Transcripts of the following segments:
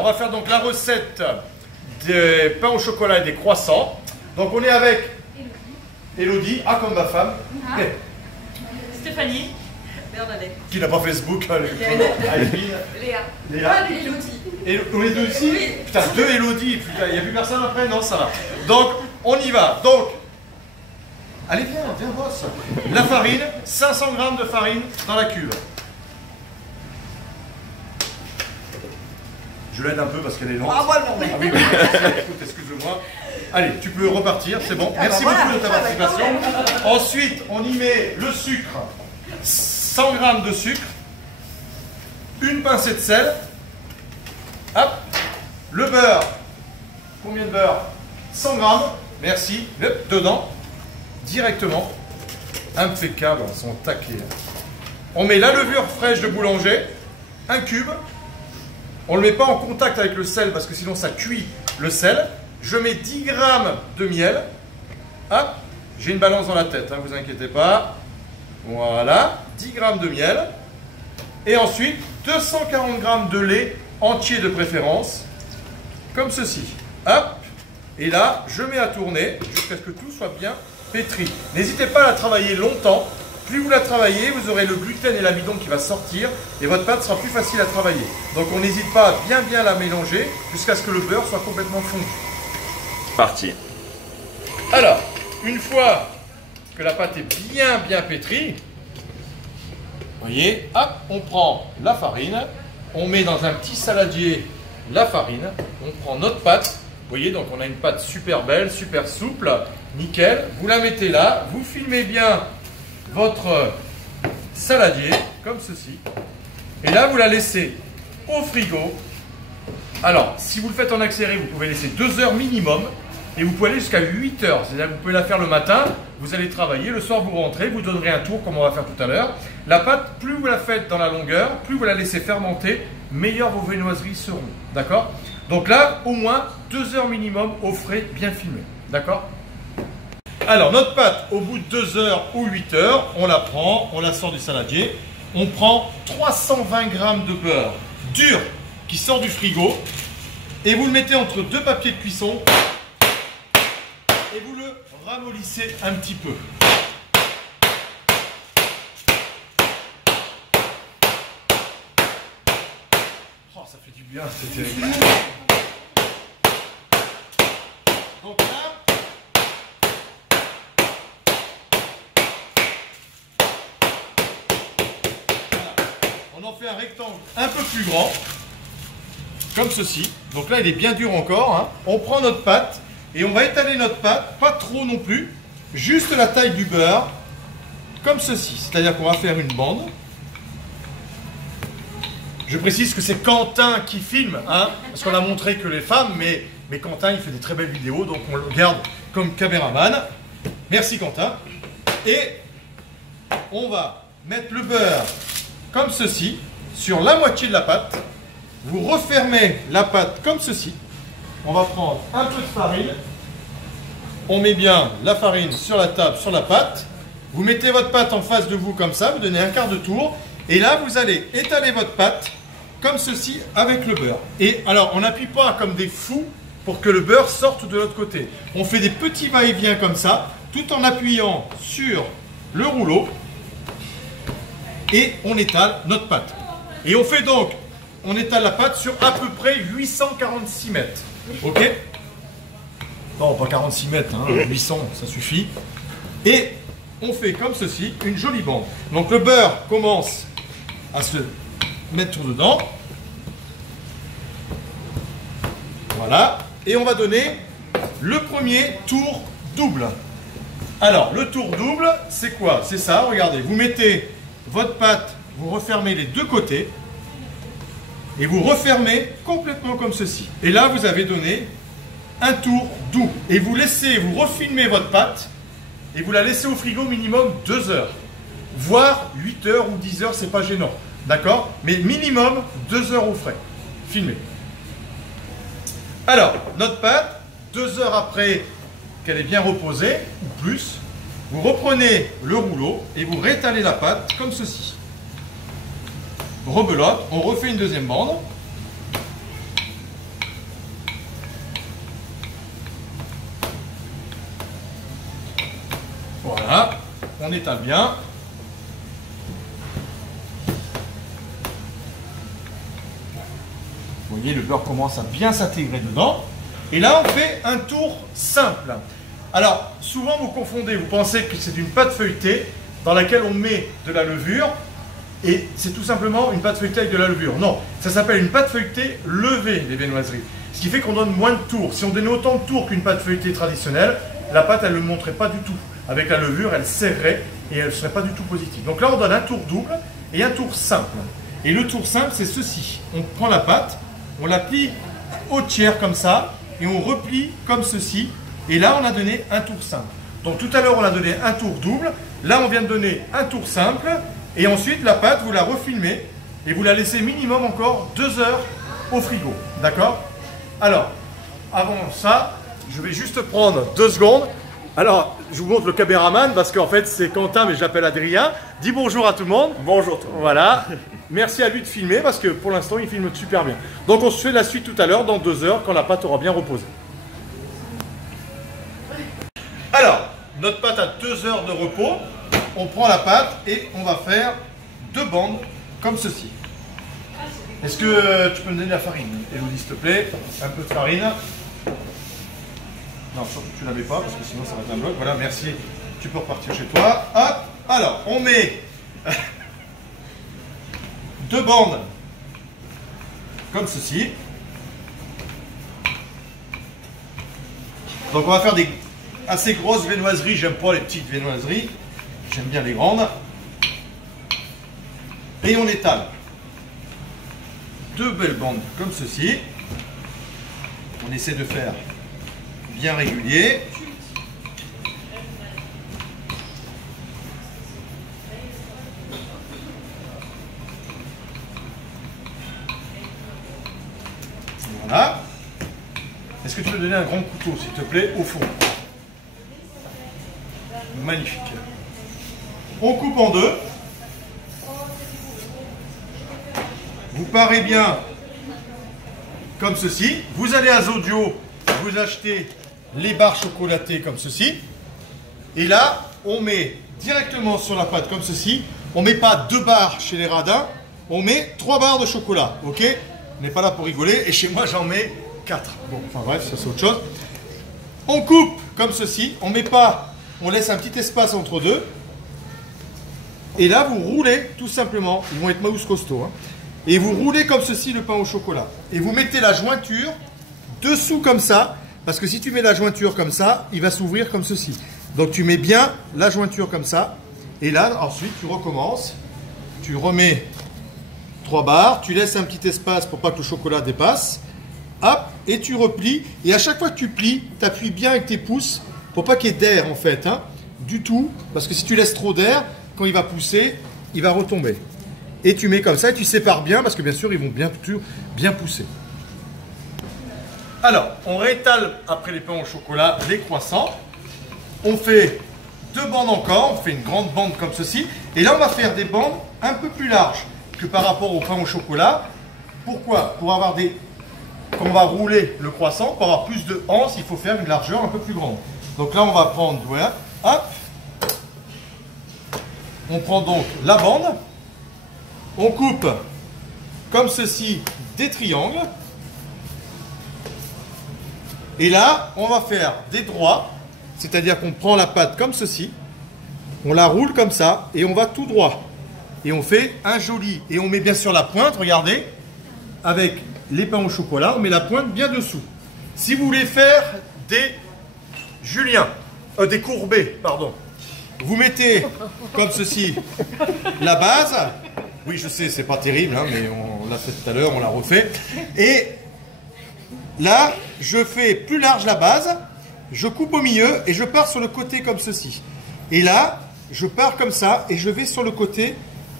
on va faire donc la recette des pains au chocolat et des croissants. Donc on est avec Elodie, comme ma femme. Stéphanie. Bernadette. Qui n'a pas Facebook, Léa. Elodie. On est deux ici. Oui. Putain, deux Elodie. Putain, il n'y a plus personne après? Non, ça va. Donc, on y va. Donc, allez, viens, bosse. La farine, 500 g de farine dans la cuve. Je l'aide un peu parce qu'elle est longue. Ah, ouais, non, mais. Ah oui, écoute, excuse-moi. Allez, tu peux repartir, c'est bon. Merci beaucoup de ta participation. Ensuite, on y met le sucre. 100 g de sucre, une pincée de sel, hop, le beurre, combien de beurre? 100 g, merci, hop, dedans, directement, impeccable, ils sont taqués. On met la levure fraîche de boulanger, un cube, on ne le met pas en contact avec le sel parce que sinon ça cuit le sel, je mets 10 g de miel, hop, j'ai une balance dans la tête, hein, vous inquiétez pas. Voilà, 10 g de miel. Et ensuite, 240 g de lait entier de préférence, comme ceci. Hop. Et là, je mets à tourner jusqu'à ce que tout soit bien pétri. N'hésitez pas à la travailler longtemps. Plus vous la travaillez, vous aurez le gluten et l'amidon qui va sortir et votre pâte sera plus facile à travailler. Donc on n'hésite pas à bien la mélanger jusqu'à ce que le beurre soit complètement fondu. Parti. Alors, une fois que la pâte est bien pétrie, vous voyez, hop, on prend la farine, on met dans un petit saladier la farine, on prend notre pâte, vous voyez, donc on a une pâte super belle, super souple, nickel, vous la mettez là, vous filmez bien votre saladier, comme ceci, et là vous la laissez au frigo. Alors, si vous le faites en accéléré, vous pouvez laisser 2 heures minimum, et vous pouvez aller jusqu'à 8 heures, c'est-à-dire que vous pouvez la faire le matin, vous allez travailler, le soir vous rentrez, vous donnerez un tour comme on va faire tout à l'heure. La pâte, plus vous la faites dans la longueur, plus vous la laissez fermenter, meilleures vos viennoiseries seront, d'accord? Donc là, au moins 2 heures minimum au frais, bien filmé, d'accord? Alors notre pâte, au bout de 2 heures ou 8 heures, on la prend, on la sort du saladier, on prend 320 g de beurre dur qui sort du frigo, et vous le mettez entre 2 papiers de cuisson, et vous le ramollissez un petit peu. Oh, ça fait du bien, c'était... Donc là, voilà. On en fait un rectangle un peu plus grand, comme ceci. Donc là, il est bien dur encore, hein. On prend notre pâte, et on va étaler notre pâte, pas trop non plus, juste la taille du beurre, comme ceci. C'est-à-dire qu'on va faire une bande. Je précise que c'est Quentin qui filme, hein, parce qu'on a montré que les femmes, mais Quentin, il fait des très belles vidéos, donc on le garde comme caméraman. Merci Quentin. Et on va mettre le beurre comme ceci, sur la moitié de la pâte. Vous refermez la pâte comme ceci. On va prendre un peu de farine, on met bien la farine sur la table, sur la pâte, vous mettez votre pâte en face de vous comme ça, vous donnez un quart de tour, et là vous allez étaler votre pâte comme ceci avec le beurre. Et alors on n'appuie pas comme des fous pour que le beurre sorte de l'autre côté. On fait des petits va-et-vient comme ça, tout en appuyant sur le rouleau, et on étale notre pâte. Et on fait donc, on étale la pâte sur à peu près 846 mètres. Ok? Non, pas 46 mètres, hein, 800, ça suffit. Et on fait comme ceci, une jolie bande. Donc le beurre commence à se mettre dedans. Voilà. Et on va donner le premier tour double. Alors, le tour double, c'est quoi? C'est ça, regardez. Vous mettez votre pâte, vous refermez les deux côtés. Et vous refermez complètement comme ceci. Et là, vous avez donné un tour doux. Et vous laissez, vous refilmez votre pâte et vous la laissez au frigo minimum 2 heures. Voire 8 heures ou 10 heures, c'est pas gênant. D'accord? Mais minimum 2 heures au frais. Filmez. Alors, notre pâte, 2 heures après qu'elle est bien reposée, ou plus, vous reprenez le rouleau et vous rétalez la pâte comme ceci. Rebelote, on refait une deuxième bande. on étale bien. Vous voyez, le beurre commence à bien s'intégrer dedans. Et là, on fait un tour simple. Alors, souvent vous confondez, vous pensez que c'est une pâte feuilletée dans laquelle on met de la levure. Et c'est tout simplement une pâte feuilletée avec de la levure. Non, ça s'appelle une pâte feuilletée levée, les viennoiseries. Ce qui fait qu'on donne moins de tours. Si on donnait autant de tours qu'une pâte feuilletée traditionnelle, la pâte, elle ne le montrait pas du tout. Avec la levure, elle serrerait et elle ne serait pas du tout positive. Donc là, on donne un tour double et un tour simple. Et le tour simple, c'est ceci. On prend la pâte, on la plie au tiers comme ça, et on replie comme ceci. Et là, on a donné un tour simple. Donc tout à l'heure, on a donné un tour double. Là, on vient de donner un tour simple. Et ensuite, la pâte, vous la refilmez et vous la laissez minimum encore 2 heures au frigo. D'accord? Alors, avant ça, je vais juste prendre 2 secondes. Alors, je vous montre le caméraman parce qu'en fait, c'est Quentin, mais je l'appelle Adrien. Dis bonjour à tout le monde. Bonjour tout le monde. Voilà. Merci à lui de filmer parce que pour l'instant, il filme super bien. Donc, on se fait la suite tout à l'heure dans 2 heures quand la pâte aura bien reposé. Alors, notre pâte a 2 heures de repos. On prend la pâte et on va faire 2 bandes comme ceci. Est-ce que tu peux me donner la farine, Elodie, s'il te plaît? Un peu de farine. Non, surtout que tu ne la mets pas parce que sinon ça va être un bloc. Voilà, merci. Tu peux repartir chez toi. Hop. Alors, on met 2 bandes comme ceci. Donc, on va faire des assez grosses viennoiseries. J'aime pas les petites viennoiseries. J'aime bien les grandes. Et on étale 2 belles bandes comme ceci. On essaie de faire bien régulier. Voilà. Est-ce que tu peux donner un grand couteau, s'il te plaît, au fond? Magnifique. On coupe en 2. Vous parez bien comme ceci. Vous allez à Zodio, vous achetez les barres chocolatées comme ceci. Et là, on met directement sur la pâte comme ceci. On ne met pas 2 barres chez les radins, on met 3 barres de chocolat. Ok? On n'est pas là pour rigoler. Et chez moi, j'en mets 4. Bon, enfin bref, ça c'est autre chose. On coupe comme ceci. On met pas, on laisse un petit espace entre deux. Et là, vous roulez tout simplement. Ils vont être mouse costauds. Hein. Et vous roulez comme ceci le pain au chocolat. Et vous mettez la jointure dessous comme ça. Parce que si tu mets la jointure comme ça, il va s'ouvrir comme ceci. Donc tu mets bien la jointure comme ça. Et là, ensuite, tu recommences. Tu remets 3 barres. Tu laisses un petit espace pour pas que le chocolat dépasse. Hop, et tu replies. Et à chaque fois que tu plies, tu appuies bien avec tes pouces pour pas qu'il y ait d'air en fait. Hein, du tout. Parce que si tu laisses trop d'air, quand il va pousser, il va retomber. Et tu mets comme ça et tu sépares bien parce que bien sûr, ils vont bien pousser. Alors, on réétale après les pains au chocolat les croissants. On fait 2 bandes encore. On fait une grande bande comme ceci. Et là, on va faire des bandes un peu plus larges que par rapport au pain au chocolat. Pourquoi? Pour avoir des... Quand on va rouler le croissant, pour avoir plus de anse, il faut faire une largeur un peu plus grande. Donc là, on va prendre, voilà, hop. On prend donc la bande. On coupe comme ceci des triangles. Et là, on va faire des droits. C'est-à-dire qu'on prend la pâte comme ceci. On la roule comme ça et on va tout droit. Et on fait un joli. Et on met bien sûr la pointe, regardez. Avec les pains au chocolat, on met la pointe bien dessous. Si vous voulez faire des juliens, des courbés, pardon. Vous mettez comme ceci la base. Oui, je sais, c'est pas terrible, hein, mais on l'a fait tout à l'heure, on l'a refait. Et là, je fais plus large la base, je coupe au milieu et je pars sur le côté comme ceci. Et là, je pars comme ça et je vais sur le côté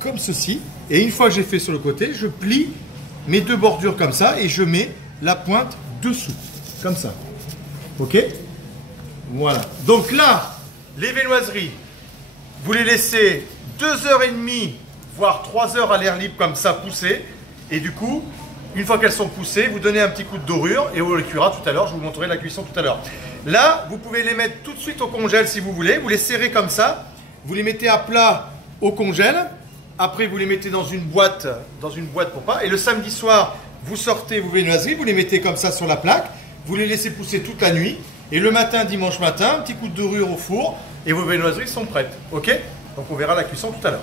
comme ceci. Et une fois que j'ai fait sur le côté, je plie mes 2 bordures comme ça et je mets la pointe dessous, comme ça. Ok? Voilà. Donc là, les viennoiseries, vous les laissez 2h30, voire 3 heures à l'air libre comme ça pousser. Et du coup, une fois qu'elles sont poussées, vous donnez un petit coup de dorure et on les cuira tout à l'heure. Je vous montrerai la cuisson tout à l'heure. Là, vous pouvez les mettre tout de suite au congèle si vous voulez. Vous les serrez comme ça vous les mettez à plat au congèle. Après, vous les mettez dans une boîte pour pas. Et le samedi soir, vous sortez vos viennoiseries, vous les mettez comme ça sur la plaque. Vous les laissez pousser toute la nuit. Et le matin, dimanche matin, un petit coup de dorure au four. Et vos viennoiseries sont prêtes. Ok? Donc on verra la cuisson tout à l'heure.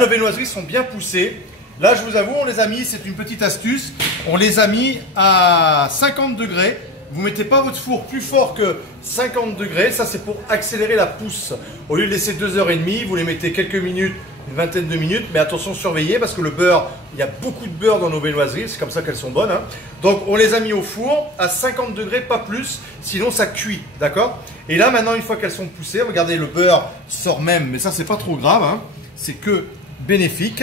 Nos viennoiseries sont bien poussées. Là, je vous avoue, on les a mis, c'est une petite astuce. On les a mis à 50 degrés. Vous ne mettez pas votre four plus fort que 50 degrés. Ça, c'est pour accélérer la pousse. Au lieu de laisser 2h30, vous les mettez quelques minutes, une vingtaine de minutes. Mais attention, surveillez parce que le beurre, il y a beaucoup de beurre dans nos viennoiseries. C'est comme ça qu'elles sont bonnes. Hein. Donc, on les a mis au four à 50 degrés, pas plus. Sinon, ça cuit. D'accord? Et là, maintenant, une fois qu'elles sont poussées, regardez, le beurre sort même. Mais ça, c'est pas trop grave. Hein. C'est que bénéfique.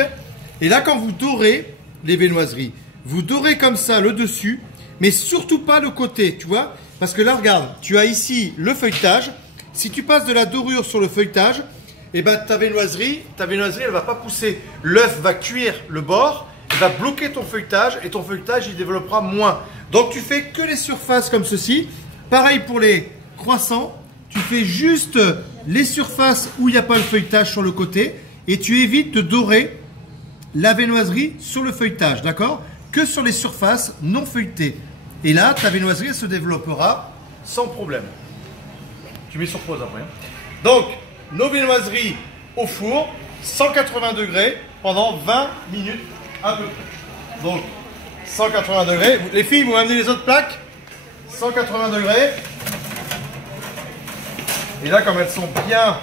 Et là, quand vous dorez les viennoiseries, vous dorez comme ça le dessus. Mais surtout pas le côté, tu vois? Parce que là, regarde, tu as ici le feuilletage. Si tu passes de la dorure sur le feuilletage, eh ben, ta viennoiserie, elle va pas pousser. L'œuf va cuire le bord, il va bloquer ton feuilletage et ton feuilletage, il développera moins. Donc, tu fais que les surfaces comme ceci. Pareil pour les croissants. Tu fais juste les surfaces où il n'y a pas le feuilletage sur le côté et tu évites de dorer la viennoiserie sur le feuilletage, d'accord? Que sur les surfaces non feuilletées. Et là, ta viennoiserie elle se développera sans problème. Tu mets sur pause après. Donc, nos viennoiseries au four, 180 degrés pendant 20 minutes à peu près. Donc, 180 degrés. Les filles, vous m'amenez les autres plaques? 180 degrés. Et là, comme elles sont bien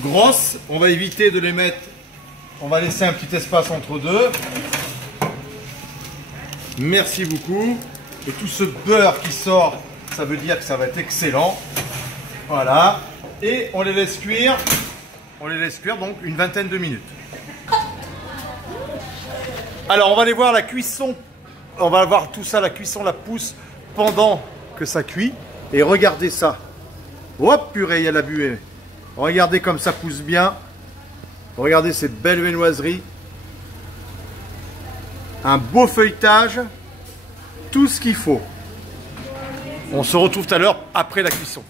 grosses, on va éviter de les mettre. On va laisser un petit espace entre deux. Merci beaucoup. Et tout ce beurre qui sort, ça veut dire que ça va être excellent. Voilà. Et on les laisse cuire. On les laisse cuire donc une vingtaine de minutes. Alors on va aller voir la cuisson. On va voir tout ça, la cuisson, la pousse pendant que ça cuit. Et regardez ça. Hop, purée, il y a la buée. Regardez comme ça pousse bien. Regardez ces belles viennoiseries. Un beau feuilletage, tout ce qu'il faut. On se retrouve tout à l'heure après la cuisson.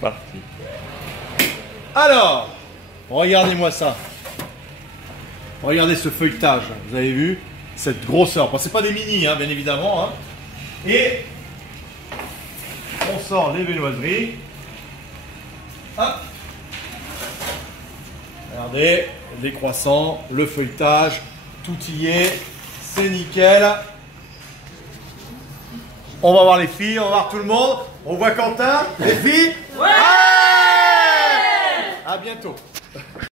Parti. Alors, regardez-moi ça. Regardez ce feuilletage, vous avez vu cette grosseur. Bon, c'est pas des mini, hein, bien évidemment. Hein. Et on sort les viennoiseries. Hop. Regardez, les croissants, le feuilletage. Tout y est, c'est nickel. On va voir les filles, on va voir tout le monde. On voit Quentin, les filles. Ouais! À bientôt.